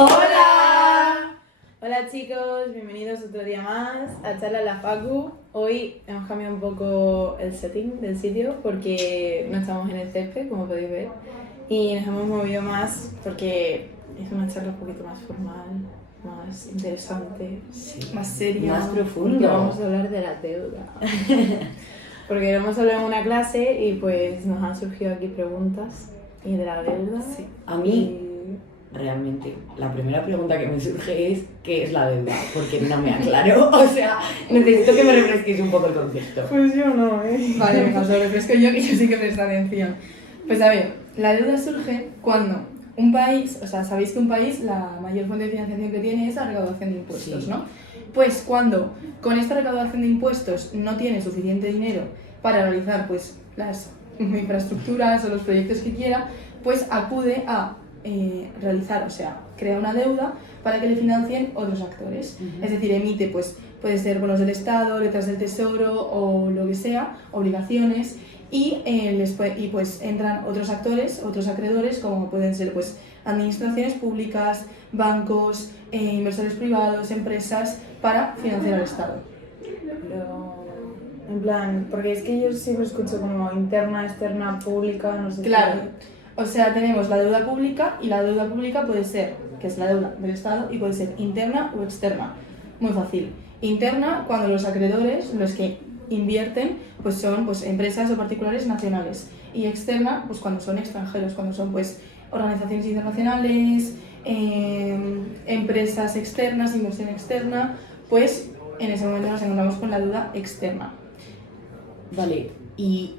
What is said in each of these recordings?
¡Hola! Hola chicos, bienvenidos otro día más a Charla la Facu. Hoy hemos cambiado un poco el setting del sitio porque no estamos en el césped, como podéis ver, y nos hemos movido más porque es una charla un poquito más formal, más interesante, más seria, más profundo. porque vamos a hablar de la deuda. Porque lo hemos hablado en una clase y pues nos han surgido aquí preguntas y de la deuda. Sí. A mí, realmente, la primera pregunta que me surge es ¿qué es la deuda? Porque no me aclaro, o sea, necesito que me refresquéis un poco el concepto. Pues yo no, Vale, venga, os lo refresco yo que yo sí que presto atención. Pues a ver, la deuda surge cuando un país, o sea, sabéis que un país la mayor fuente de financiación que tiene es la recaudación de impuestos, Sí. ¿no? Pues cuando con esta recaudación de impuestos no tiene suficiente dinero para realizar pues las infraestructuras o los proyectos que quiera, pues acude a realizar, o sea, crea una deuda para que le financien otros actores. Es decir, emite, pues, puede ser bonos del Estado, letras del Tesoro o lo que sea, obligaciones, y pues entran otros actores, otros acreedores, como pueden ser pues administraciones públicas, bancos, inversores privados, empresas, para financiar al Estado. Pero, en plan, porque es que yo siempre escucho como interna, externa, pública, no sé Claro. qué. O sea, tenemos la deuda pública y la deuda pública puede ser, que es la deuda del Estado, y puede ser interna o externa. Muy fácil. Interna, cuando los acreedores, los que invierten, pues son pues, empresas o particulares nacionales. Y externa, pues cuando son extranjeros, cuando son pues organizaciones internacionales, empresas externas, inversión externa, pues en ese momento nos encontramos con la deuda externa. Vale,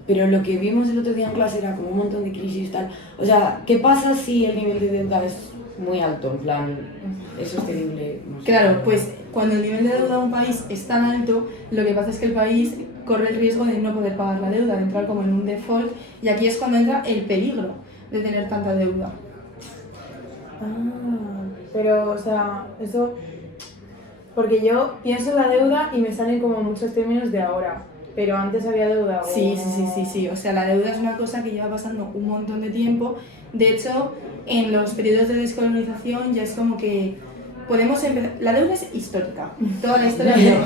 pero lo que vimos el otro día en clase era como un montón de crisis y tal. O sea, ¿qué pasa si el nivel de deuda es muy alto? En plan, es sostenible. No sé. Claro, pues cuando el nivel de deuda de un país es tan alto, lo que pasa es que el país corre el riesgo de no poder pagar la deuda, de entrar como en un default, y aquí es cuando entra el peligro de tener tanta deuda. Pero, o sea, eso... Porque yo pienso en la deuda y me salen como muchos términos de ahora. Pero antes había deuda. Sí. O sea, la deuda es una cosa que lleva pasando un montón de tiempo. De hecho, en los periodos de descolonización ya es como que podemos empezar... La deuda es histórica. Toda la historia ha habido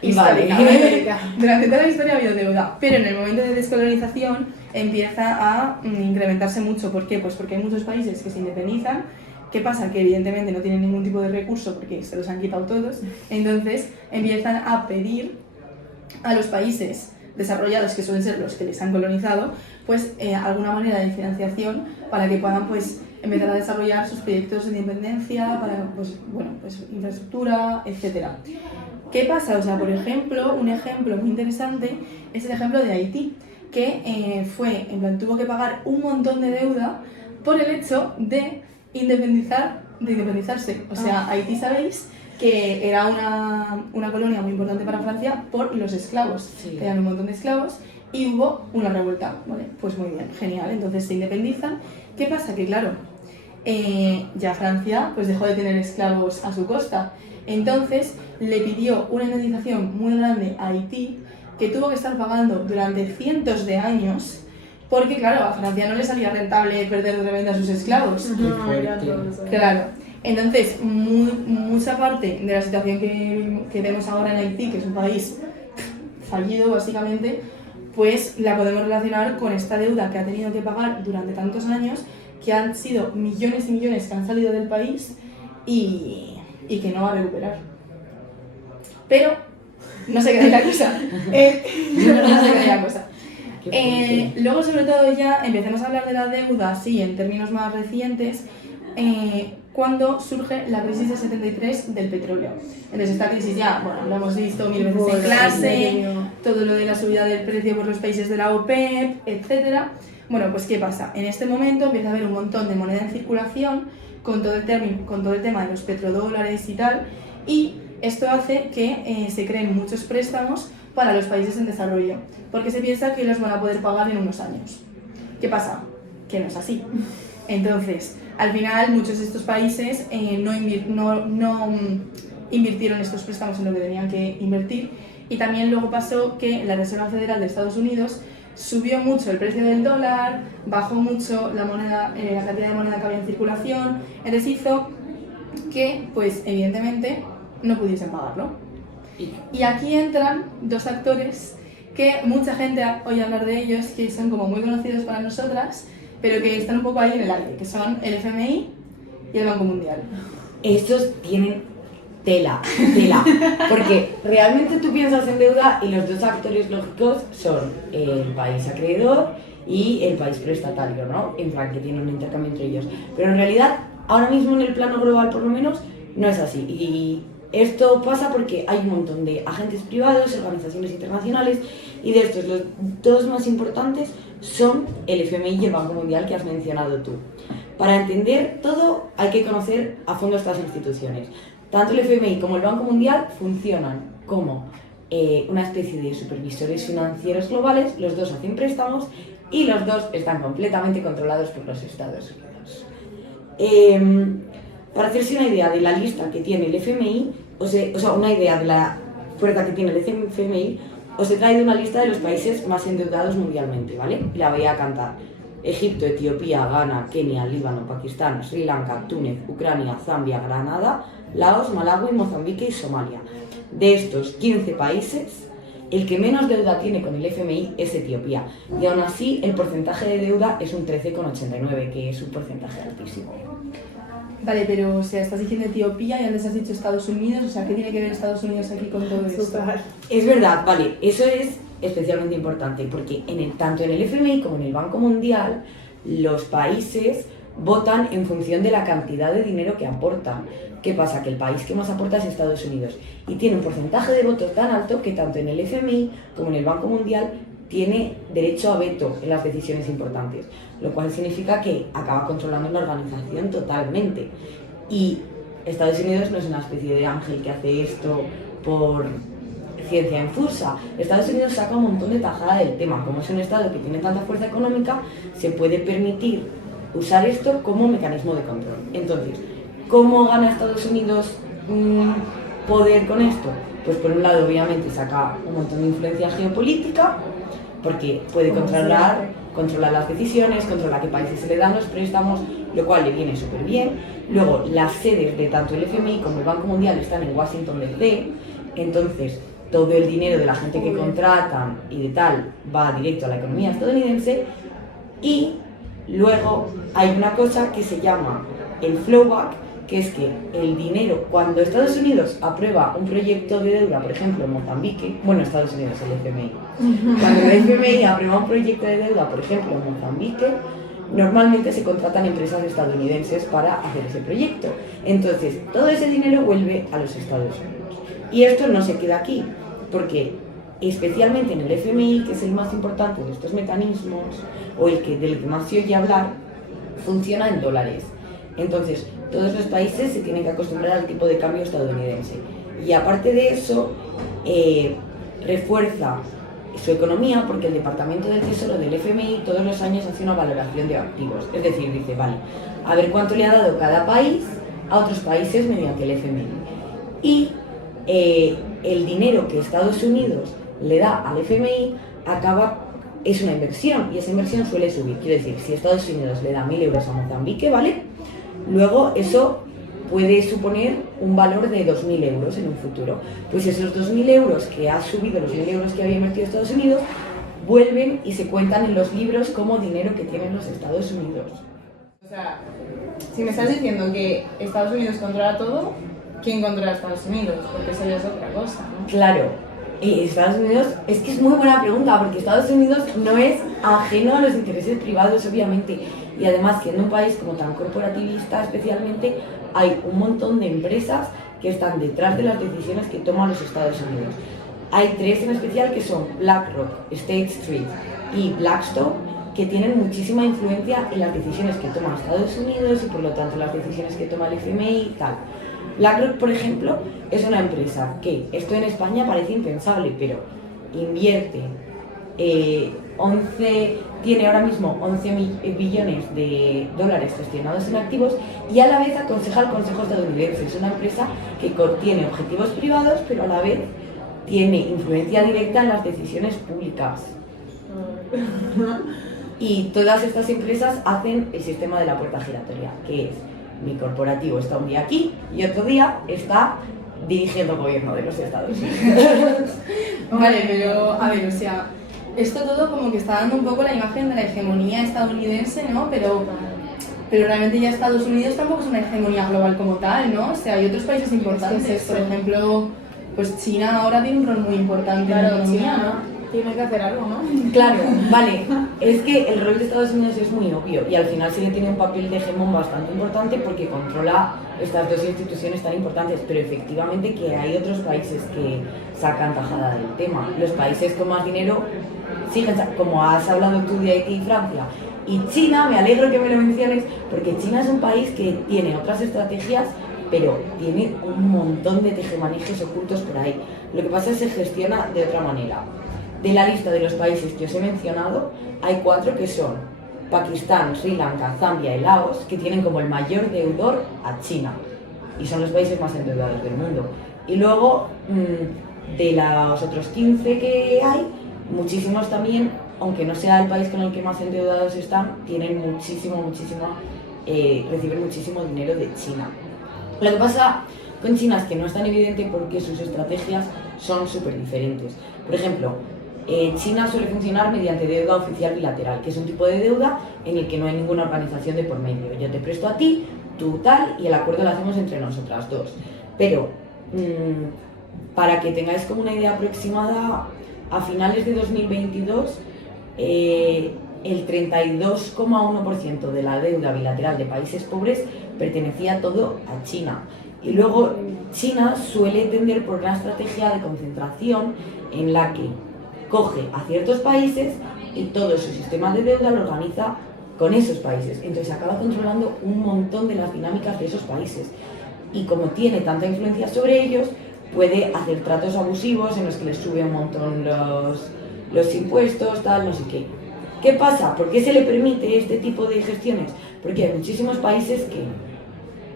histórica. Vale. Durante toda la historia ha habido deuda. Pero en el momento de descolonización empieza a incrementarse mucho. ¿Por qué? Pues porque hay muchos países que se independizan. ¿Qué pasa? Que evidentemente no tienen ningún tipo de recurso porque se los han quitado todos. Entonces empiezan a pedir a los países desarrollados, que suelen ser los que les han colonizado, pues alguna manera de financiación para que puedan pues empezar a desarrollar sus proyectos de independencia, para pues infraestructura, etc. ¿Qué pasa? O sea, por ejemplo, un ejemplo muy interesante es el ejemplo de Haití, que tuvo que pagar un montón de deuda por el hecho de independizarse. O sea, Haití, ¿sabéis? Que era una colonia muy importante para Francia por los esclavos. Sí. Eran un montón de esclavos y hubo una revuelta. Vale, pues muy bien, genial. Entonces se independizan. ¿Qué pasa? Que claro, ya Francia pues dejó de tener esclavos a su costa. Entonces le pidió una indemnización muy grande a Haití, que tuvo que estar pagando durante cientos de años, porque claro, a Francia no le salía rentable perder de repente a sus esclavos. No, era todo eso. Claro. Entonces, mucha parte de la situación que vemos ahora en Haití, que es un país fallido básicamente, pues la podemos relacionar con esta deuda que ha tenido que pagar durante tantos años, que han sido millones y millones que han salido del país y que no va a recuperar. Pero no se queda ahí la cosa. Luego, sobre todo, ya empecemos a hablar de la deuda así en términos más recientes, cuando surge la crisis del 73 del petróleo. Entonces esta crisis ya, bueno, lo hemos visto mil veces en clase, todo lo de la subida del precio por los países de la OPEP, etc. Bueno, pues ¿qué pasa? En este momento empieza a haber un montón de moneda en circulación con todo el tema de los petrodólares y tal, y esto hace que se creen muchos préstamos para los países en desarrollo, porque se piensa que los van a poder pagar en unos años. ¿Qué pasa? Que no es así. Entonces, al final, muchos de estos países no invirtieron estos préstamos en lo que tenían que invertir, y también luego pasó que la Reserva Federal de Estados Unidos subió mucho el precio del dólar, bajó mucho la cantidad de moneda que había en circulación, entonces hizo que, pues, evidentemente, no pudiesen pagarlo. Y aquí entran dos actores que mucha gente oye hablar de ellos, que son como muy conocidos para nosotras, pero que están un poco ahí en el aire, que son el FMI y el Banco Mundial. Estos tienen tela, porque realmente tú piensas en deuda y los dos actores lógicos son el país acreedor y el país prestatario, ¿no? En plan, que tienen un intercambio entre ellos. Pero en realidad, ahora mismo en el plano global por lo menos, no es así. Y esto pasa porque hay un montón de agentes privados, organizaciones internacionales, y de estos los dos más importantes son el FMI y el Banco Mundial que has mencionado tú. Para entender todo hay que conocer a fondo estas instituciones. Tanto el FMI como el Banco Mundial funcionan como una especie de supervisores financieros globales, los dos hacen préstamos y los dos están completamente controlados por los Estados Unidos. Para hacerse una idea de la lista que tiene el FMI, o sea, una idea de la fuerza que tiene el FMI, os he traído una lista de los países más endeudados mundialmente, ¿vale? La voy a cantar. Egipto, Etiopía, Ghana, Kenia, Líbano, Pakistán, Sri Lanka, Túnez, Ucrania, Zambia, Granada, Laos, Malawi, Mozambique y Somalia. De estos 15 países, el que menos deuda tiene con el FMI es Etiopía. Y aún así, el porcentaje de deuda es un 13,89, que es un porcentaje altísimo. Vale, pero o sea, estás diciendo Etiopía y antes has dicho Estados Unidos, o sea, ¿qué tiene que ver Estados Unidos aquí con todo esto? Es verdad, vale, eso es especialmente importante porque tanto en el FMI como en el Banco Mundial los países votan en función de la cantidad de dinero que aportan. ¿Qué pasa? Que el país que más aporta es Estados Unidos y tiene un porcentaje de votos tan alto que tanto en el FMI como en el Banco Mundial tiene derecho a veto en las decisiones importantes, lo cual significa que acaba controlando la organización totalmente. Y Estados Unidos no es una especie de ángel que hace esto por ciencia infusa. Estados Unidos saca un montón de tajada del tema. Como es un estado que tiene tanta fuerza económica, se puede permitir usar esto como mecanismo de control. Entonces, ¿cómo gana Estados Unidos poder con esto? Pues por un lado, obviamente, saca un montón de influencia geopolítica, porque puede controlar las decisiones, controlar qué países se le dan los préstamos, lo cual le viene súper bien. Luego, las sedes de tanto el FMI como el Banco Mundial están en Washington DC, entonces todo el dinero de la gente que contratan y de tal va directo a la economía estadounidense. Y luego hay una cosa que se llama el flowback, que es que el dinero, cuando Estados Unidos aprueba un proyecto de deuda, por ejemplo en Mozambique, bueno, Estados Unidos, el FMI, cuando el FMI aprueba un proyecto de deuda, por ejemplo en Mozambique, normalmente se contratan empresas estadounidenses para hacer ese proyecto. Entonces, todo ese dinero vuelve a los Estados Unidos. Y esto no se queda aquí, porque especialmente en el FMI, que es el más importante de estos mecanismos, o del que más se oye hablar, funciona en dólares. Entonces, todos los países se tienen que acostumbrar al tipo de cambio estadounidense. Y aparte de eso, refuerza su economía porque el Departamento del Tesoro del FMI todos los años hace una valoración de activos. Es decir, dice, vale, a ver cuánto le ha dado cada país a otros países mediante el FMI. Y el dinero que Estados Unidos le da al FMI es una inversión y esa inversión suele subir. Quiero decir, si Estados Unidos le da 1.000 euros a Mozambique, ¿vale? Luego eso puede suponer un valor de 2.000 euros en un futuro. Pues esos 2.000 euros que ha subido, los 1.000 euros que había invertido Estados Unidos, vuelven y se cuentan en los libros como dinero que tienen los Estados Unidos. O sea, si me estás diciendo que Estados Unidos controla todo, ¿quién controla a Estados Unidos? Porque eso ya es otra cosa, ¿no? Claro, Estados Unidos, es que es muy buena pregunta, porque Estados Unidos no es ajeno a los intereses privados, obviamente. Y además, siendo un país como tan corporativista especialmente, hay un montón de empresas que están detrás de las decisiones que toman los Estados Unidos. Hay tres en especial que son BlackRock, State Street y Blackstone, que tienen muchísima influencia en las decisiones que toma Estados Unidos y por lo tanto las decisiones que toma el FMI y tal. BlackRock, por ejemplo, es una empresa que, esto en España parece impensable, pero invierte tiene ahora mismo 11 billones de dólares gestionados en activos y a la vez aconseja al Consejo estadounidense. Es una empresa que tiene objetivos privados, pero a la vez tiene influencia directa en las decisiones públicas. Y todas estas empresas hacen el sistema de la puerta giratoria, que es mi corporativo está un día aquí y otro día está dirigiendo el gobierno de los Estados Unidos. Vale, pero a ver, o sea, esto todo como que está dando un poco la imagen de la hegemonía estadounidense, ¿no? Pero realmente ya Estados Unidos tampoco es una hegemonía global como tal, ¿no? O sea, hay otros países importantes, Es que es por ejemplo, pues China ahora tiene un rol muy importante en la Claro, economía, China ¿no? tiene que hacer algo, ¿no? Claro, vale, es que el rol de Estados Unidos es muy obvio y al final sí le tiene un papel de hegemón bastante importante porque controla estas dos instituciones tan importantes, pero efectivamente que hay otros países que sacan tajada del tema. Los países con más dinero siguen, como has hablado tú de Haití y Francia. Y China, me alegro que me lo menciones, porque China es un país que tiene otras estrategias, pero tiene un montón de tejemanejes ocultos por ahí. Lo que pasa es que se gestiona de otra manera. De la lista de los países que os he mencionado, hay 4 que son Pakistán, Sri Lanka, Zambia y Laos, que tienen como el mayor deudor a China. Y son los países más endeudados del mundo. Y luego, de los otros 15 que hay, muchísimos también, aunque no sea el país con el que más endeudados están, tienen reciben muchísimo dinero de China. Lo que pasa con China es que no es tan evidente porque sus estrategias son súper diferentes. Por ejemplo, China suele funcionar mediante deuda oficial bilateral, que es un tipo de deuda en el que no hay ninguna organización de por medio. Yo te presto a ti, tú tal, y el acuerdo lo hacemos entre nosotras dos. Pero, para que tengáis como una idea aproximada, a finales de 2022, el 32,1% de la deuda bilateral de países pobres pertenecía todo a China. Y luego China suele tender por una estrategia de concentración en la que coge a ciertos países y todo su sistema de deuda lo organiza con esos países. Entonces acaba controlando un montón de las dinámicas de esos países. Y como tiene tanta influencia sobre ellos, puede hacer tratos abusivos en los que les sube un montón los impuestos, tal, no sé qué. ¿Qué pasa? ¿Por qué se le permite este tipo de gestiones? Porque hay muchísimos países que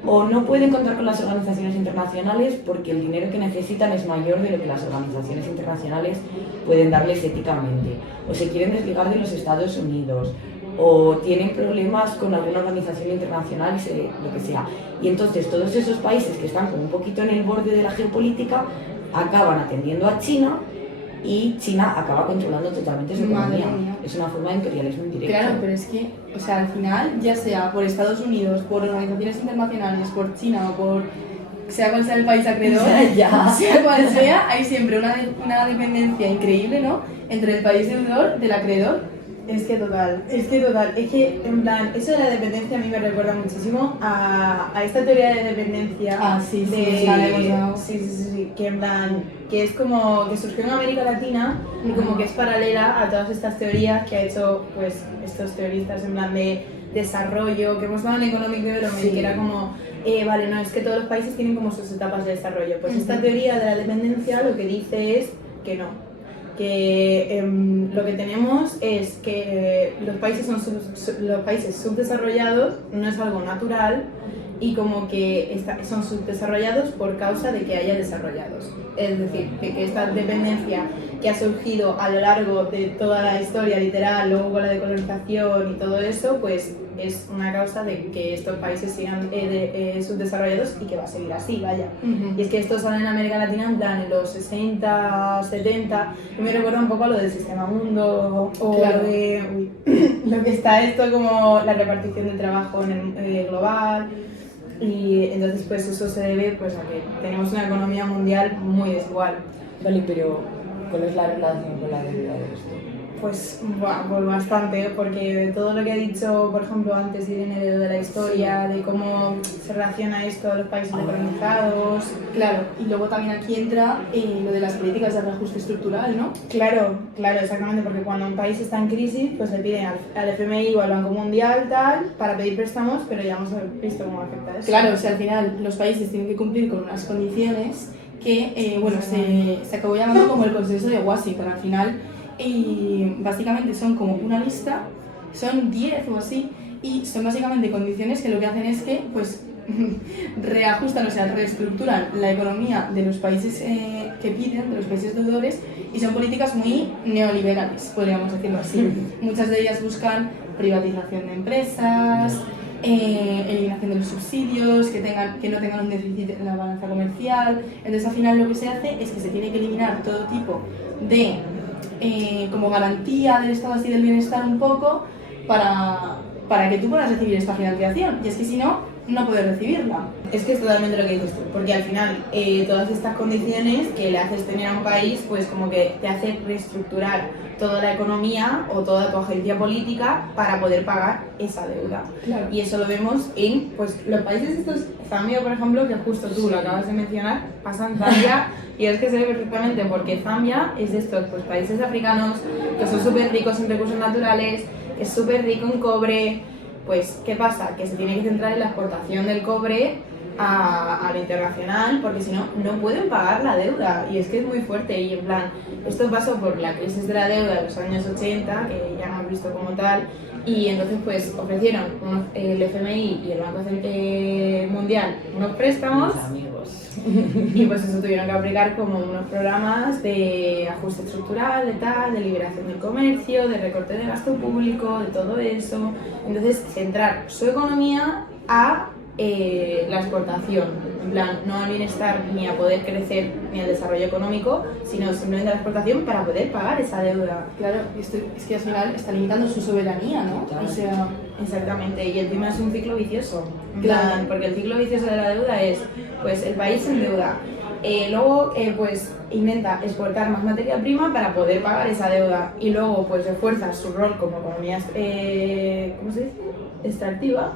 o no pueden contar con las organizaciones internacionales porque el dinero que necesitan es mayor de lo que las organizaciones internacionales pueden darles éticamente, o se quieren desligar de los Estados Unidos, o tienen problemas con alguna organización internacional, lo que sea. Y entonces todos esos países que están como un poquito en el borde de la geopolítica acaban atendiendo a China y China acaba controlando totalmente su economía. Es una forma de imperialismo indirecto. Claro, pero es que, o sea, al final, ya sea por Estados Unidos, por organizaciones internacionales, por China o por sea cual sea el país acreedor, sea cual sea, hay siempre una dependencia increíble, ¿no?, entre el país deudor del acreedor. Es que total, es que en plan, eso de la dependencia a mí me recuerda muchísimo a esta teoría de dependencia. Sí, que en plan, que es como que surgió en América Latina y como que es paralela a todas estas teorías que ha hecho pues estos teoristas en plan de desarrollo, que hemos dado en Economic Development, que era como, vale, no, es que todos los países tienen como sus etapas de desarrollo. Pues esta teoría de la dependencia lo que dice es que no. Que lo que tenemos es que los países subdesarrollados no es algo natural y como que son subdesarrollados por causa de que haya desarrollados. Es decir, que esta dependencia que ha surgido a lo largo de toda la historia literal, luego con la decolonización y todo eso, pues es una causa de que estos países sigan subdesarrollados y que va a seguir así, vaya. Y es que esto sale en América Latina en plan en los 60, 70, y me recuerda un poco a lo del sistema mundo o claro, lo que está esto como la repartición del trabajo en el global. Y entonces pues eso se debe pues a que tenemos una economía mundial muy desigual. Vale, pero ¿cuál es la relación con la deuda de esto? Pues bastante, porque de todo lo que ha dicho, por ejemplo, antes Irene de la historia, de cómo se relaciona esto a los países decolonizados. Claro, y luego también aquí entra lo de las políticas de reajuste estructural, ¿no? Claro, exactamente, porque cuando un país está en crisis, pues le piden al FMI o al Banco Mundial tal, para pedir préstamos, pero ya hemos visto cómo afecta eso. Claro, o sea, al final los países tienen que cumplir con unas condiciones que, se acabó llamando como el consenso de Washington al final. Y básicamente son como una lista, son 10 o así, y son básicamente condiciones que lo que hacen es que pues reajustan, o sea, reestructuran la economía de los países que piden, de los países deudores, y son políticas muy neoliberales, podríamos decirlo así. Muchas de ellas buscan privatización de empresas, eliminación de los subsidios, que no tengan un déficit en la balanza comercial. Entonces al final lo que se hace es que se tiene que eliminar todo tipo de como garantía del estado así del bienestar un poco para que tú puedas recibir esta financiación. Y es que si no, no puedes recibirla. Es que es totalmente lo que dices tú, porque al final todas estas condiciones que le haces tener a un país, pues como que te hace reestructurar toda la economía o toda tu agencia política para poder pagar esa deuda. Claro. Y eso lo vemos en pues, los países estos, Zambia, por ejemplo, que justo tú lo acabas de mencionar, pasa en Zambia y es que se ve perfectamente porque Zambia es de estos pues, países africanos que son súper ricos en recursos naturales, que es súper rico en cobre. Pues, ¿qué pasa? Que se tiene que centrar en la exportación del cobre a lo internacional, porque si no, no pueden pagar la deuda. Y es que es muy fuerte. Y en plan, esto pasó por la crisis de la deuda de los años 80, que ya hemos visto como tal, y entonces pues ofrecieron el FMI y el Banco Mundial unos préstamos. Mis amigos. Y pues eso tuvieron que aplicar como unos programas de ajuste estructural, de tal, de liberación del comercio, de recorte de gasto público, de todo eso. Entonces, centrar su economía a la exportación, en plan, no al bienestar ni a poder crecer ni al desarrollo económico, sino simplemente a la exportación para poder pagar esa deuda. Claro, es que al final está limitando su soberanía, ¿no? Total. O sea, Exactamente, y encima es un ciclo vicioso, en Claro. plan, porque el ciclo vicioso de la deuda es, pues el país se endeuda, luego pues intenta exportar más materia prima para poder pagar esa deuda y luego pues refuerza su rol como economía, ¿cómo se dice? Extractiva,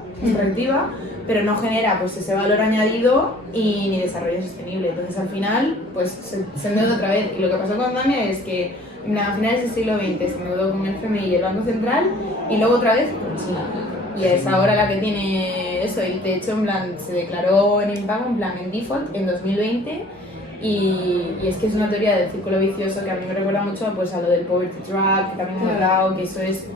pero no genera pues ese valor añadido y ni desarrollo sostenible. Entonces al final pues se endeuda otra vez. Y lo que pasó con Zambia es que a finales del siglo XX se endeudó con el FMI y el Banco Central y luego otra vez con China. Y es ahora la que tiene eso, y de hecho en plan se declaró en impago, en plan en default en 2020. Y es que es una teoría del círculo vicioso que a mí me recuerda mucho pues, a lo del poverty trap, que también hemos hablado, que eso es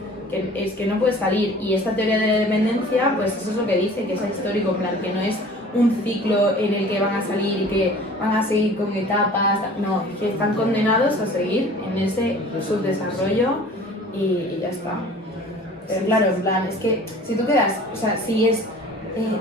que no puedes salir. Y esta teoría de dependencia, pues eso es lo que dice, que es histórico, en plan, que no es un ciclo en el que van a salir y que van a seguir con etapas, no, que están condenados a seguir en ese subdesarrollo y ya está. Pero claro, en plan, es que si tú quedas, o sea, si es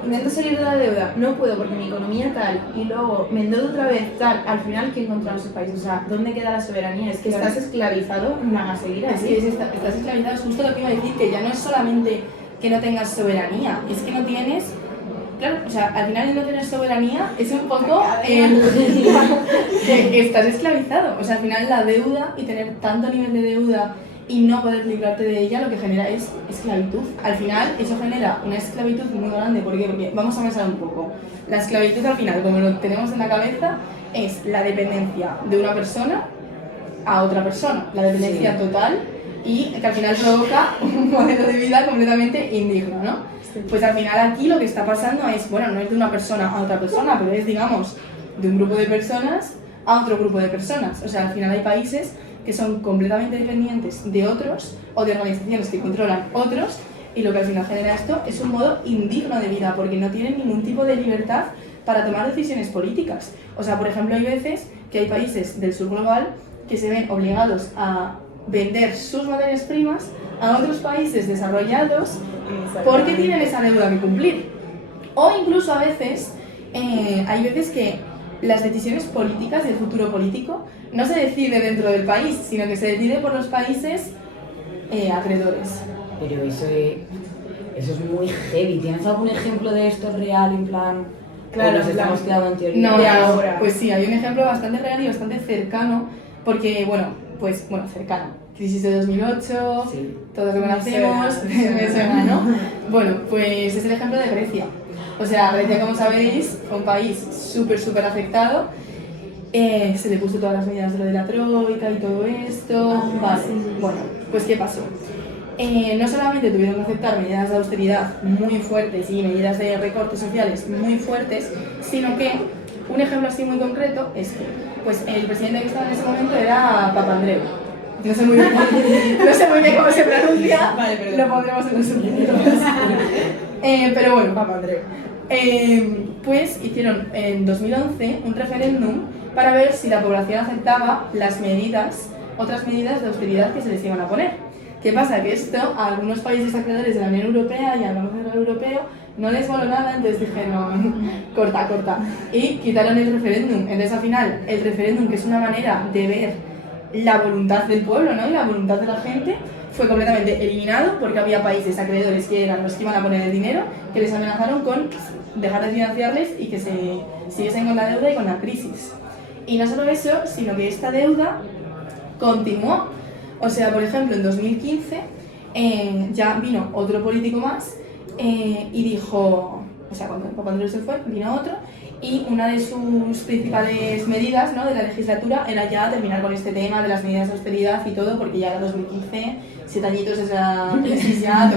intento salir de la deuda, no puedo porque mi economía tal, y luego me endeudo otra vez tal, al final ¿quién controla esos países? O sea, ¿dónde queda la soberanía? Es que Claro. estás esclavizado en plan a seguir es así. que estás esclavizado, es justo lo que iba a decir, que ya no es solamente que no tengas soberanía, es que no tienes. Claro, o sea, al final el no tener soberanía es un poco que estás esclavizado. O sea, al final la deuda y tener tanto nivel de deuda y no poder librarte de ella lo que genera es esclavitud. Al final eso genera una esclavitud muy grande, porque vamos a pensar un poco. La esclavitud al final, como lo tenemos en la cabeza, es la dependencia de una persona a otra persona, la dependencia total, y que al final provoca un modelo de vida completamente indigno, ¿no? Pues al final aquí lo que está pasando es, bueno, no es de una persona a otra persona, pero es, digamos, de un grupo de personas a otro grupo de personas. O sea, al final hay países que son completamente dependientes de otros o de organizaciones que controlan otros, y lo que al final genera esto es un modo indigno de vida, porque no tienen ningún tipo de libertad para tomar decisiones políticas. O sea, por ejemplo, hay veces que hay países del sur global que se ven obligados a vender sus materias primas a otros países desarrollados porque tienen esa deuda que cumplir. O incluso a veces, hay veces que las decisiones políticas del futuro político no se decide dentro del país, sino que se decide por los países acreedores. Pero eso es muy heavy. ¿Tienes algún ejemplo de esto real, en plan? Claro, ¿O nos en plan, estamos quedando en teoría? No, de ahora. pues sí, hay un ejemplo bastante real y bastante cercano, porque, bueno, cercano. Crisis de 2008, Sí. todos lo conocemos, me suena, ¿no? Bueno, pues es el ejemplo de Grecia. O sea, Grecia, como sabéis, fue un país súper afectado. Se le puso todas las medidas de lo de la troika y todo esto. Vale, bueno, pues ¿qué pasó? No solamente tuvieron que aceptar medidas de austeridad muy fuertes y medidas de recortes sociales muy fuertes, sino que un ejemplo así muy concreto es que pues, el presidente que estaba en ese momento era Papandreou. No sé muy bien cómo se pronuncia, Vale, perdón. lo pondremos en los subtítulos. Pero bueno, Papandreou. pues hicieron en 2011 un referéndum para ver si la población aceptaba las medidas, otras medidas de austeridad que se les iban a poner. ¿Qué pasa? Que esto a algunos países acreedores de la Unión Europea y al Banco Central Europeo no les voló nada, entonces dijeron, corta. Y quitaron el referéndum. Entonces al final, el referéndum, que es una manera de ver la voluntad del pueblo, ¿no? Y la voluntad de la gente, fue completamente eliminado porque había países acreedores que eran los que iban a poner el dinero, que les amenazaron con dejar de financiarles y que se siguiesen con la deuda y con la crisis. Y no solo eso, sino que esta deuda continuó. O sea, por ejemplo, en 2015 ya vino otro político más y dijo, o sea, cuando Papandreou se fue, vino otro, y una de sus principales medidas, ¿no?, de la legislatura era ya terminar con este tema de las medidas de austeridad y todo, porque ya era 2015, 7 añitos desde la crisis ya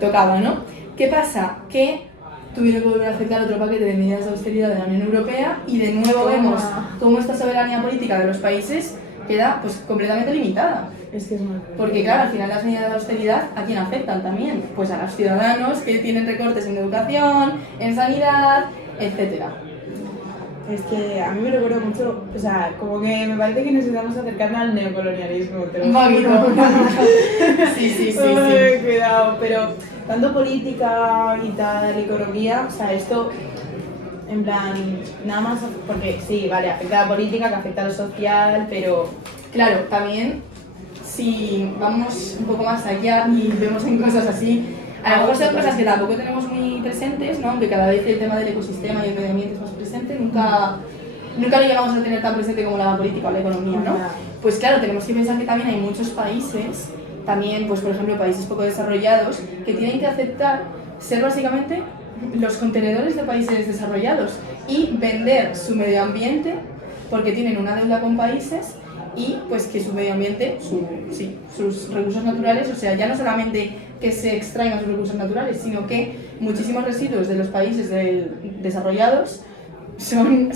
tocaba, ¿no? ¿Qué pasa? Que tuvieron que volver a aceptar otro paquete de medidas de austeridad de la Unión Europea y de nuevo vemos cómo esta soberanía política de los países queda pues completamente limitada. Es que es muy porque claro, al final las medidas de austeridad ¿a quién afectan también? Pues a los ciudadanos que tienen recortes en educación, en sanidad, etcétera. Es que a mí me recuerda mucho, o sea, como que me parece que necesitamos acercarnos al neocolonialismo. Un poquito. Sí. Cuidado, pero tanto política y tal, economía, o sea, esto, en plan, nada más, porque sí, vale, afecta a la política, que afecta a lo social, pero claro, también, si vamos un poco más allá y vemos en cosas así, a lo mejor son cosas que tampoco tenemos muy presentes, ¿no? Aunque cada vez el tema del ecosistema y el medio ambiente es más presente, nunca lo llegamos a tener tan presente como la política o la economía, ¿no? Pues claro, tenemos que pensar que también hay muchos países, también, pues por ejemplo, países poco desarrollados, que tienen que aceptar ser básicamente los contenedores de países desarrollados y vender su medio ambiente porque tienen una deuda con países y pues que su medio ambiente, sus recursos naturales, o sea, ya no solamente que se extraigan sus recursos naturales, sino que muchísimos residuos de los países desarrollados son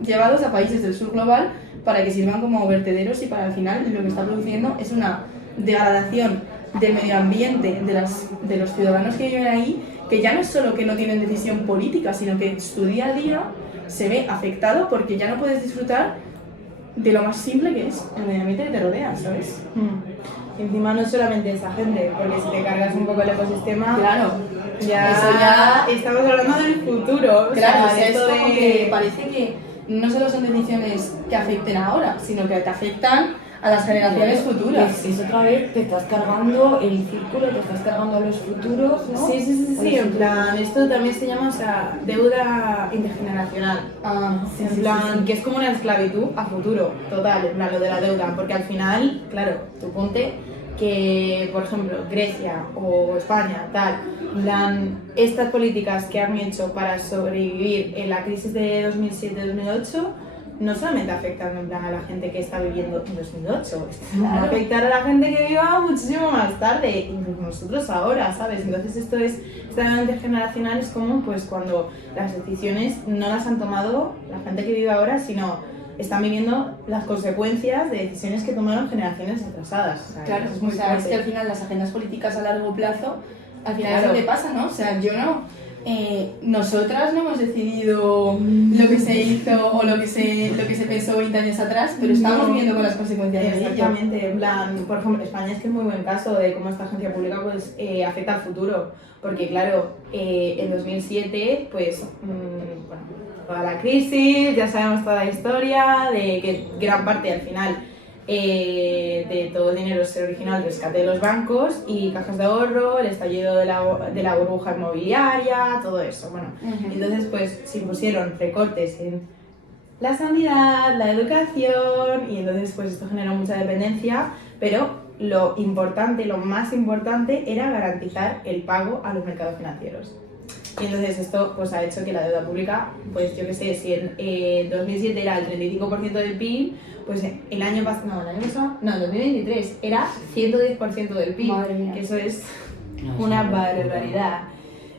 llevados a países del sur global para que sirvan como vertederos y para al final lo que está produciendo es una degradación del medio ambiente de los ciudadanos que viven ahí, que ya no es solo que no tienen decisión política, sino que su día a día se ve afectado porque ya no puedes disfrutar de lo más simple que es el medio ambiente que te rodea, ¿sabes? Y encima no es solamente esa gente, porque si te cargas un poco el ecosistema, claro, ya estamos hablando del futuro. Claro, o sea, es como que parece que no solo son decisiones que afecten ahora, sino que te afectan a las generaciones futuras. Es otra vez, te estás cargando el círculo, te estás cargando a los futuros, ¿no? Sí, en plan, esto también se llama, o sea, deuda intergeneracional. En plan, que es como una esclavitud a futuro, total, en plan, lo de la deuda, porque al final, claro, tú ponte que, por ejemplo, Grecia o España, tal, en plan, estas políticas que han hecho para sobrevivir en la crisis de 2007-2008, no solamente afectan en plan a la gente que está viviendo en 2008, van a afectar a la gente que viva muchísimo más tarde, incluso nosotros ahora, ¿sabes? Entonces esto es, esta deuda intergeneracional es como pues cuando las decisiones no las han tomado la gente que vive ahora, sino están viviendo las consecuencias de decisiones que tomaron generaciones atrasadas. O sea, claro, es muy es que al final las agendas políticas a largo plazo, al final es lo que pasa, ¿no? O sea, nosotras no hemos decidido lo que se hizo o lo que se pensó 20 años atrás, pero estamos viviendo con las consecuencias de ello. Exactamente, en plan, por ejemplo, España es que es muy buen caso de cómo esta agencia pública pues, afecta al futuro, porque claro, en 2007, pues, bueno, toda la crisis, ya sabemos toda la historia, de que gran parte al final de todo el dinero se originó el rescate de los bancos y cajas de ahorro, el estallido de la burbuja inmobiliaria, todo eso. Bueno, entonces pues se impusieron recortes en la sanidad, la educación y entonces pues esto generó mucha dependencia, pero lo más importante era garantizar el pago a los mercados financieros. Y entonces esto pues ha hecho que la deuda pública, pues yo qué sé, si en 2007 era el 35% del PIB, pues el año pasado, en 2023 era 110% del PIB, Madre mía. que eso es una barbaridad.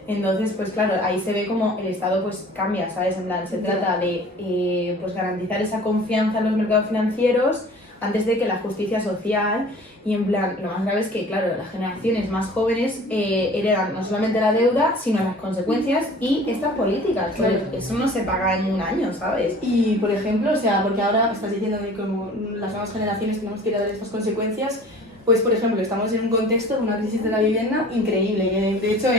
Entonces, pues claro, ahí se ve como el Estado pues cambia, ¿sabes? En plan, se trata de pues garantizar esa confianza en los mercados financieros antes de que la justicia social, y en plan, lo más grave es que, claro, las generaciones más jóvenes heredan no solamente la deuda, sino las consecuencias y estas políticas. Claro. Eso no se paga en un año, ¿sabes? Y, por ejemplo, o sea, porque ahora estás diciendo que como las nuevas generaciones tenemos que dar estas consecuencias, Pues, por ejemplo, estamos en un contexto de una crisis de la vivienda increíble. De hecho,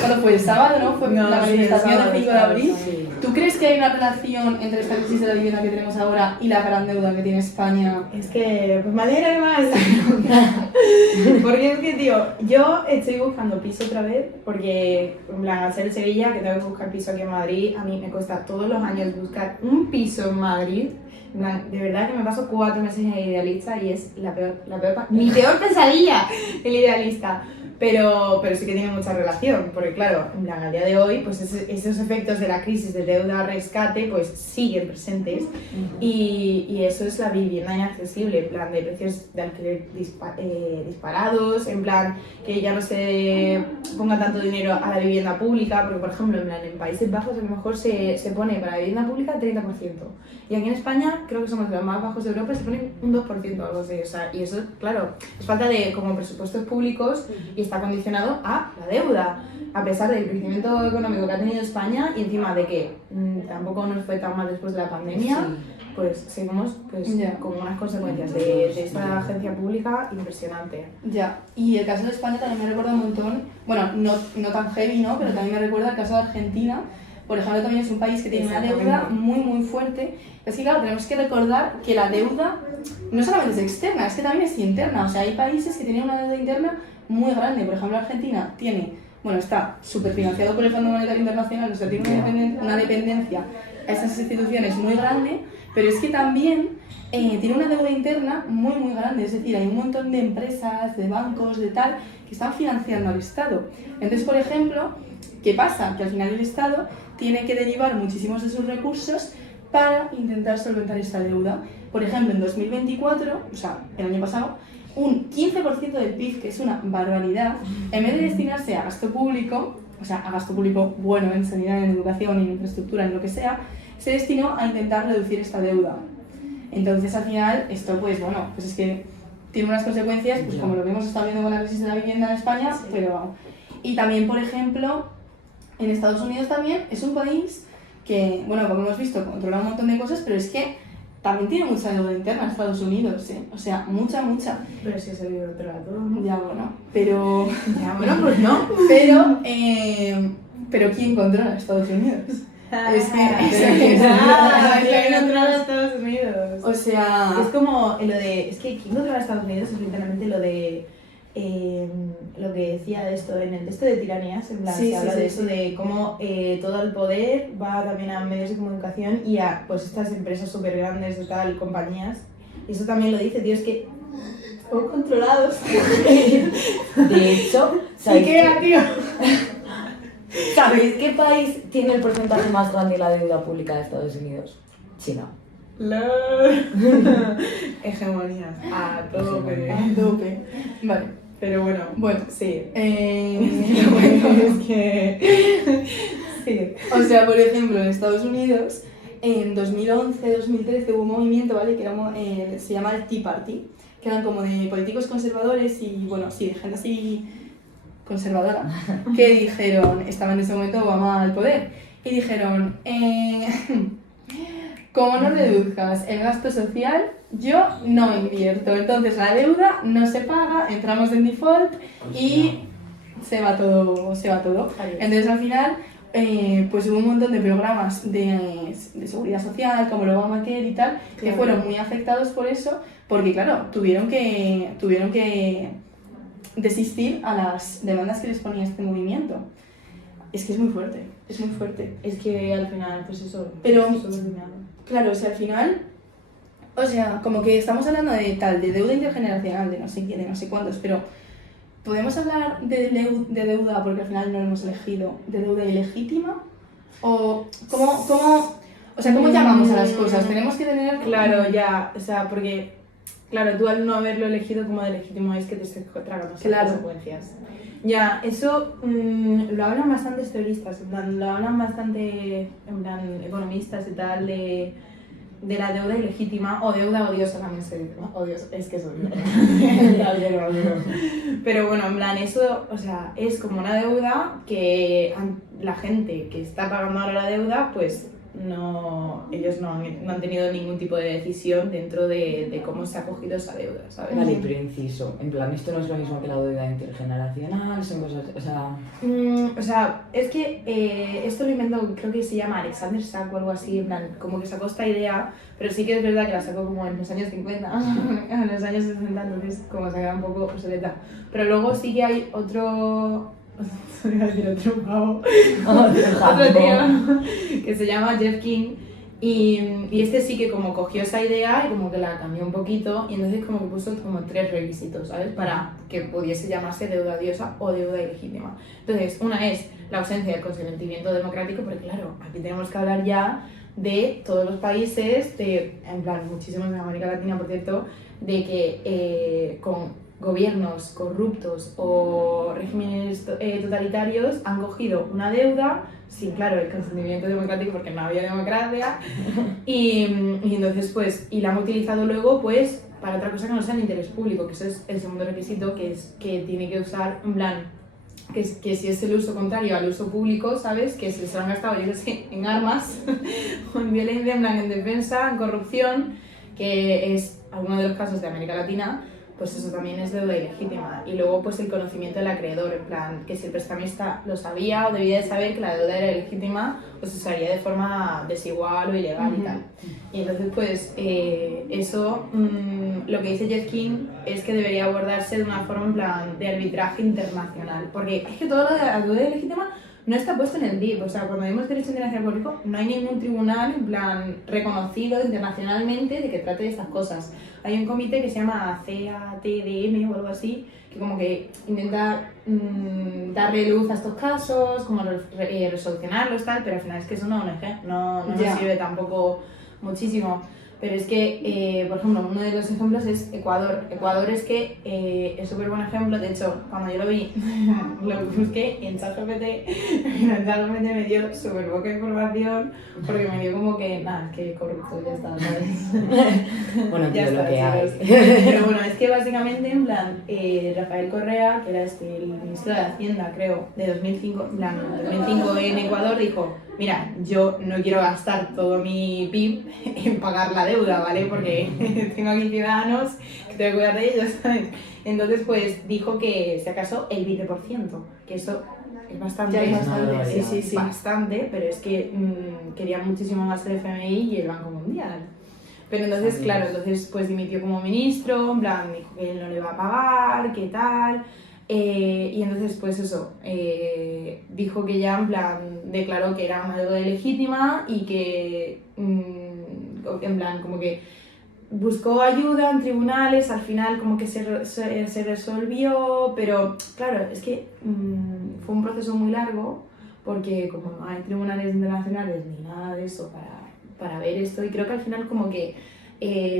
¿cuándo fue? El sábado, ¿no? Fue la manifestación del 5 de abril. Sí. ¿Tú crees que hay una relación entre esta crisis de la vivienda que tenemos ahora y la gran deuda que tiene España? Es que, pues me alegra más. Porque es que, tío, yo estoy buscando piso otra vez, porque, en plan, al ser de Sevilla, que tengo que buscar piso aquí en Madrid, a mí me cuesta todos los años buscar un piso en Madrid. En plan, de verdad que me paso 4 meses en el Idealista y es mi peor pesadilla, el Idealista. Pero sí que tiene mucha relación, porque claro, en plan, al día de hoy, pues esos efectos de la crisis de deuda-rescate, pues siguen presentes. Y eso es la vivienda inaccesible, en plan, de precios de alquiler disparados, en plan, que ya no se ponga tanto dinero a la vivienda pública, porque por ejemplo, en plan, en Países Bajos a lo mejor se pone para la vivienda pública 30%. Y aquí en España, creo que somos de los más bajos de Europa, se ponen un 2% o algo así. O sea, y eso, claro, es falta de como presupuestos públicos y está condicionado a la deuda, a pesar del crecimiento económico que ha tenido España y encima de que tampoco nos fue tan mal después de la pandemia, pues seguimos pues, con unas consecuencias de esta agencia pública impresionante. Ya, y el caso de España también me recuerda un montón, bueno, no tan heavy, ¿no? Pero también me recuerda el caso de Argentina. Por ejemplo, también es un país que tiene una deuda muy, muy fuerte. Es que, claro, tenemos que recordar que la deuda no solamente es externa, es que también es interna. O sea, hay países que tienen una deuda interna muy grande. Por ejemplo, Argentina está súper financiado por el Fondo Monetario Internacional, o sea, tiene una dependencia a esas instituciones muy grande, pero es que también tiene una deuda interna muy, muy grande. Es decir, hay un montón de empresas, de bancos, de tal, que están financiando al Estado. Entonces, por ejemplo, ¿qué pasa? Que al final el Estado tiene que derivar muchísimos de sus recursos para intentar solventar esta deuda. Por ejemplo, en 2024, o sea, el año pasado, un 15% del PIB, que es una barbaridad, en vez de destinarse a gasto público, o sea, a gasto público bueno en sanidad, en educación, en infraestructura, en lo que sea, se destinó a intentar reducir esta deuda. Entonces, al final, esto, pues bueno, pues es que tiene unas consecuencias, pues como lo que hemos estado viendo con la crisis de la vivienda en España, pero... Y también, por ejemplo, en Estados Unidos también es un país que, bueno, como hemos visto, controla un montón de cosas, pero es que también tiene mucha deuda interna Estados Unidos, ¿eh? O sea, mucha. Pero si ha salido otro lado, ¿no? Ya, bueno, pero... Ya, bueno, pues no. Pero ¿quién controla Estados Unidos? Es que controla Estados Unidos. O sea... Es como lo de... Es que ¿quién controla Estados Unidos? Es literalmente lo de... lo que decía de esto en el texto de Tiranías, en plan, se habla de eso, de cómo todo el poder va también a medios de comunicación y a pues estas empresas súper grandes de tal, compañías. Y eso también lo dice, tío, es que estamos controlados. De hecho, ¿sabéis qué país tiene el porcentaje más grande de la deuda pública de Estados Unidos? China. Hegemonías. A tope. Vale. Pero bueno, sí. Es que... Sí. O sea, por ejemplo, en Estados Unidos, en 2011-2013 hubo un movimiento, ¿vale? Que era se llama el Tea Party, que eran como de políticos conservadores y, bueno, sí, de gente así conservadora, que dijeron, estaba en ese momento Obama al poder, y dijeron, como no reduzcas el gasto social, yo no invierto. Entonces la deuda no se paga, entramos en default y se va todo. Entonces al final pues hubo un montón de programas de seguridad social, como el Obamacare y tal, que fueron muy afectados por eso, porque claro, tuvieron que desistir a las demandas que les ponía este movimiento. Es que es muy fuerte. Es que al final, pues eso. Pero, claro, o sea, al final, o sea, como que estamos hablando de deuda intergeneracional, de no sé qué, de no sé cuántos, pero ¿podemos hablar de deuda, porque al final no lo hemos elegido, de deuda ilegítima? ¿O cómo llamamos a las cosas? Tenemos que tener... Claro, ya, o sea, porque, claro, tú al no haberlo elegido como de legítimo es que te estés tragando las consecuencias. Ya, eso lo hablan bastantes teoristas, en plan, lo hablan bastante, en plan, economistas y tal, de la deuda ilegítima o deuda odiosa también se dice, ¿no? Odiosa, es que eso Pero bueno, en plan, eso, o sea, es como una deuda que la gente que está pagando ahora la deuda, pues ellos no han tenido ningún tipo de decisión dentro de cómo se ha cogido esa deuda, ¿sabes? Vale, pero inciso, en plan, esto no es lo mismo que la deuda intergeneracional, son cosas, O sea, es que esto lo inventó, creo que se llama Alexander Sack o algo así, en plan, como que sacó esta idea, pero sí que es verdad que la sacó como en los años 50, en los años 60, entonces como se queda un poco obsoleta. Pero luego sí que hay otro pavo, otro tío, que se llama Jeff King, y este sí que como cogió esa idea y como que la cambió un poquito, y entonces como que puso como 3 requisitos, ¿sabes? Para que pudiese llamarse deuda odiosa o deuda ilegítima. Entonces, una es la ausencia del consentimiento democrático, porque claro, aquí tenemos que hablar ya de todos los países, en plan, muchísimos de América Latina, por cierto, de que con gobiernos corruptos o regímenes totalitarios han cogido una deuda sin, claro, el consentimiento democrático porque no había democracia y entonces pues, y la han utilizado luego pues para otra cosa que no sea el interés público, que eso es el segundo requisito, que es que tiene que usar, en plan, que si es el uso contrario al uso público, ¿sabes? Que se lo han gastado, yo qué sé, en armas, o en violencia, en plan, en defensa, en corrupción, que es alguno de los casos de América Latina, pues eso también es deuda ilegítima. Y luego pues el conocimiento del acreedor, en plan, que si el prestamista lo sabía o debía de saber que la deuda era ilegítima, pues se usaría de forma desigual o ilegal y tal. Y entonces pues eso, lo que dice Jeff King es que debería abordarse de una forma en plan de arbitraje internacional, porque es que todo lo de la deuda ilegítima no está puesto en el DIP, o sea, cuando vemos derecho internacional público no hay ningún tribunal en plan reconocido internacionalmente de que trate de estas cosas. Hay un comité que se llama CATDM o algo así, que como que intenta darle luz a estos casos, como resolucionarlos tal, pero al final es que es una ONG, no nos sirve tampoco muchísimo. Pero es que, por ejemplo, uno de los ejemplos es Ecuador. Ecuador es que es súper buen ejemplo. De hecho, cuando yo lo vi, lo busqué en ChatGPT y en ChatGPT me dio súper poca información porque me dio como que, nada, es que corrupto, ya está, ¿sabes? bueno, ya tío, está, lo que hay. Pero bueno, es que básicamente, en plan, Rafael Correa, que era el ministro de Hacienda, creo, de 2005, en plan, 2005 en Ecuador, dijo: mira, yo no quiero gastar todo mi PIB en pagar la deuda, ¿vale? Porque tengo aquí ciudadanos que tengo que cuidar de ellos, ¿sabes? Entonces, pues dijo que si acaso el 20%, que eso es bastante. Ya es bastante, sí, bastante, pero es que querían muchísimo más el FMI y el Banco Mundial. Pero entonces, claro, entonces pues dimitió como ministro, en plan, dijo que él no le va a pagar, qué tal. Y entonces pues eso, dijo que ya en plan declaró que era una deuda ilegítima y que en plan como que buscó ayuda en tribunales, al final como que se resolvió, pero claro, es que fue un proceso muy largo porque como no hay tribunales internacionales ni nada de eso para ver esto, y creo que al final como que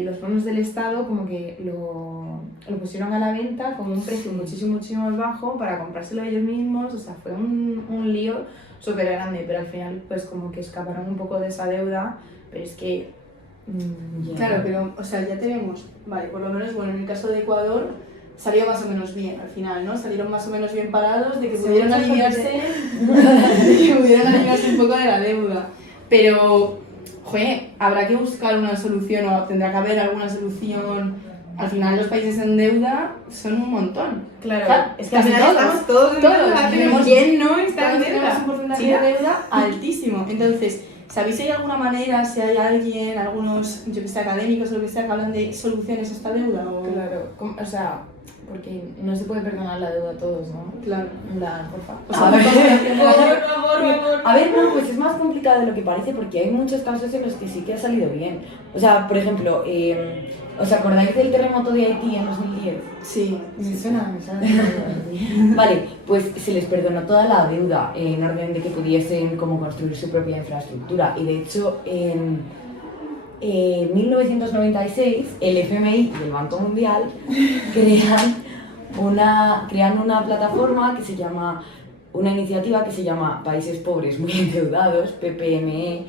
los bonos del Estado como que lo pusieron a la venta con un precio muchísimo más bajo para comprárselo ellos mismos, o sea, fue un lío súper grande, pero al final pues como que escaparon un poco de esa deuda, pero es que... Claro, pero, o sea, ya tenemos, vale, por lo menos, bueno, en el caso de Ecuador salió más o menos bien al final, ¿no? Salieron más o menos bien parados, de que pudieron aliviarse un poco de la deuda, pero... Joder, habrá que buscar una solución o tendrá que haber alguna solución. Al final los países en deuda son un montón. Claro, es que al final estamos todos en deuda. ¿Quién no está en deuda? Tenemos un porcentaje de deuda altísimo. Entonces, ¿sabéis si hay alguna manera, si hay alguien, algunos, yo que sé, académicos o lo que sea, que hablan de soluciones a esta deuda? O... Claro, o sea, porque no se puede perdonar la deuda a todos, ¿no? Claro. Porfa. O sea, a ver, no, pues es más complicado de lo que parece porque hay muchos casos en los que sí que ha salido bien. O sea, por ejemplo, ¿os acordáis del terremoto de Haití en 2010? Sí. Me suena. Vale, pues se les perdonó toda la deuda en orden de que pudiesen como construir su propia infraestructura. Y de hecho, en 1996, el FMI y el Banco Mundial crean una plataforma que se llama, una iniciativa que se llama Países Pobres Muy Endeudados, PPME,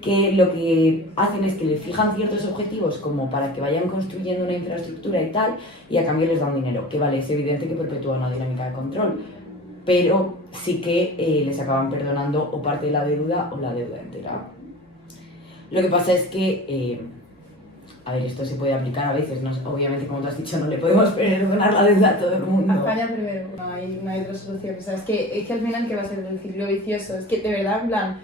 que lo que hacen es que les fijan ciertos objetivos como para que vayan construyendo una infraestructura y tal, y a cambio les dan dinero, que vale, es evidente que perpetúa una dinámica de control, pero sí que les acaban perdonando o parte de la deuda o la deuda entera. Lo que pasa es que, a ver, esto se puede aplicar a veces, ¿no? Obviamente, como tú has dicho, no le podemos perdonar la deuda a todo el mundo. A España primero, no hay otra solución. O sea, es que al final, ¿qué va a ser el ciclo vicioso? Es que, de verdad, en plan,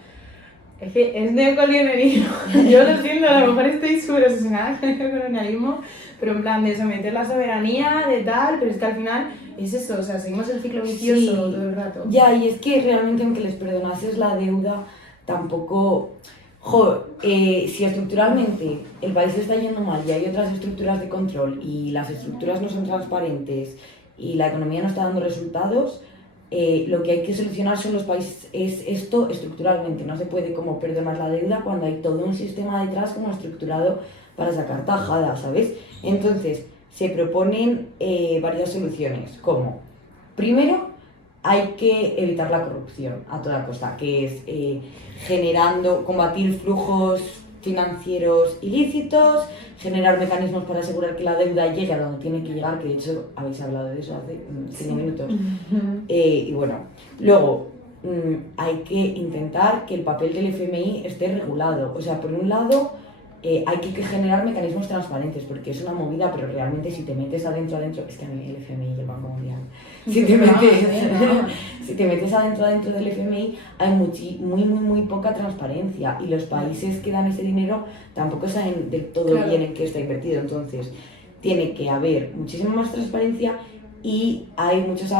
es que es neocolonialismo. Yo lo siento, a lo mejor estoy súper obsesionada con el neocolonialismo, pero en plan de someter la soberanía, de tal, pero es que al final es eso, o sea, seguimos el ciclo vicioso Sí. todo el rato. Ya, y es que realmente aunque les perdonases la deuda, tampoco... si estructuralmente el país está yendo mal y hay otras estructuras de control y las estructuras no son transparentes y la economía no está dando resultados, lo que hay que solucionar son los países, es esto estructuralmente. No se puede como perdonar la deuda cuando hay todo un sistema detrás como estructurado para sacar tajada, ¿sabes? Entonces, se proponen varias soluciones, como, primero, hay que evitar la corrupción a toda costa, que es combatir flujos financieros ilícitos, generar mecanismos para asegurar que la deuda llegue a donde tiene que llegar, que de hecho habéis hablado de eso hace 5 minutos. Y bueno, luego hay que intentar que el papel del FMI esté regulado. O sea, por un lado, hay que generar mecanismos transparentes, porque es una movida, pero realmente si te metes adentro, es que a mí el FMI y el Banco Mundial, si te metes adentro del FMI hay muy poca transparencia y los países que dan ese dinero tampoco saben del todo bien en qué está invertido. Entonces, tiene que haber muchísima más transparencia y hay muchos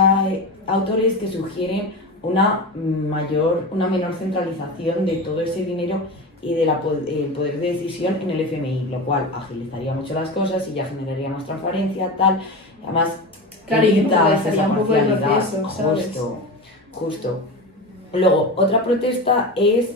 autores que sugieren una menor centralización de todo ese dinero y del poder de decisión en el FMI, lo cual agilizaría mucho las cosas y ya generaría más transparencia, tal. Además, claro, y esa un poco el parcialidad, proceso, ¿sabes? Justo. Luego, otra protesta es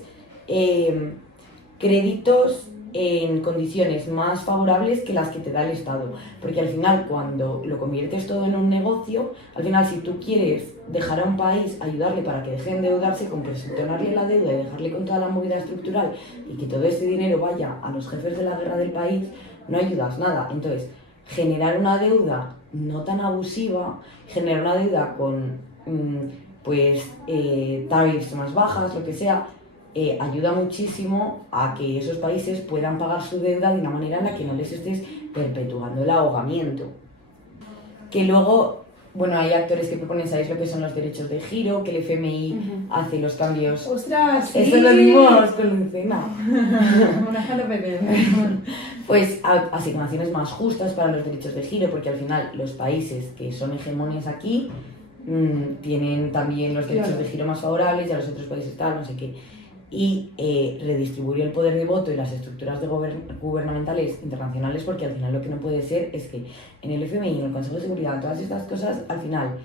créditos en condiciones más favorables que las que te da el Estado, porque al final cuando lo conviertes todo en un negocio, al final si tú quieres dejar a un país, ayudarle para que deje de endeudarse, con presionarle la deuda y dejarle con toda la movida estructural y que todo ese dinero vaya a los jefes de la guerra del país, no ayudas nada. Entonces, generar una deuda no tan abusiva, generar una deuda con tarifas más bajas, lo que sea, ayuda muchísimo a que esos países puedan pagar su deuda de una manera en la que no les estés perpetuando el ahogamiento. Que luego, bueno, hay actores que proponen, ¿sabéis lo que son los derechos de giro? Que el FMI hace los cambios. ¡Ostras! Sí. Eso lo vimos con Lucena. Pues asignaciones más justas para los derechos de giro, porque al final los países que son hegemones aquí tienen también los derechos de giro más favorables y a los otros países tal, no sé qué. Y redistribuir el poder de voto y las estructuras gubernamentales internacionales, porque al final lo que no puede ser es que en el FMI, en el Consejo de Seguridad, todas estas cosas, al final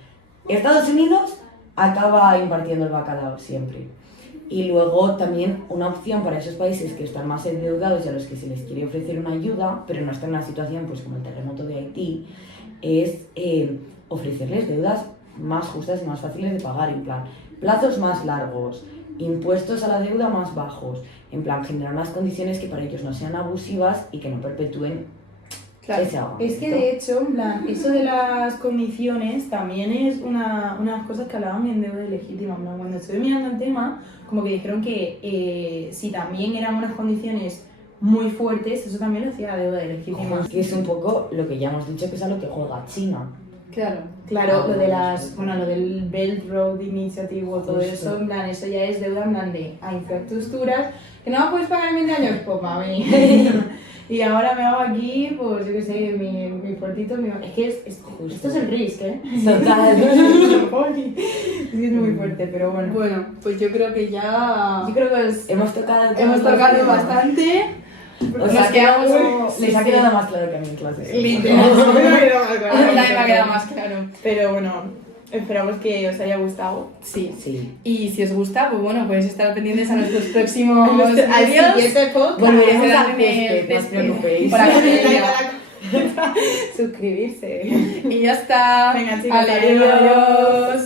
Estados Unidos acaba impartiendo el bacalao siempre. Y luego también una opción para esos países que están más endeudados y a los que se les quiere ofrecer una ayuda, pero no están en una situación pues como el terremoto de Haití, es ofrecerles deudas más justas y más fáciles de pagar, en plan, plazos más largos, impuestos a la deuda más bajos, en plan, generar unas condiciones que para ellos no sean abusivas y que no perpetúen ese ahogamiento. Es que de hecho, en plan, eso de las condiciones también es unas cosas que hablaban en deuda ilegítima. ¿No? Cuando estuve mirando el tema, como que dijeron que si también eran unas condiciones muy fuertes, eso también lo hacía deuda ilegítima. Que es un poco lo que ya hemos dicho que es a lo que juega China. Claro, lo del Belt Road Initiative o todo eso, en plan, eso ya es deuda en plan de a infraestructuras, que no la puedes pagar en 20 años, pues va a venir. Y ahora me hago aquí, pues yo qué sé, mi puertito, es que esto es el risk, ¿eh? Total. Sí, es muy fuerte, pero bueno. Bueno, pues yo creo que ya... Hemos tocado bastante. Les ha quedado más claro que a mí en clase. Literal, me ha quedado más claro. Pero bueno, esperamos que os haya gustado. Sí. Y si os gusta, pues bueno, podéis estar pendientes a nuestros próximos siguiente podcast. Volveremos a hacer, no os preocupéis. Suscribirse. Y ya está. Venga, chicos, Adiós.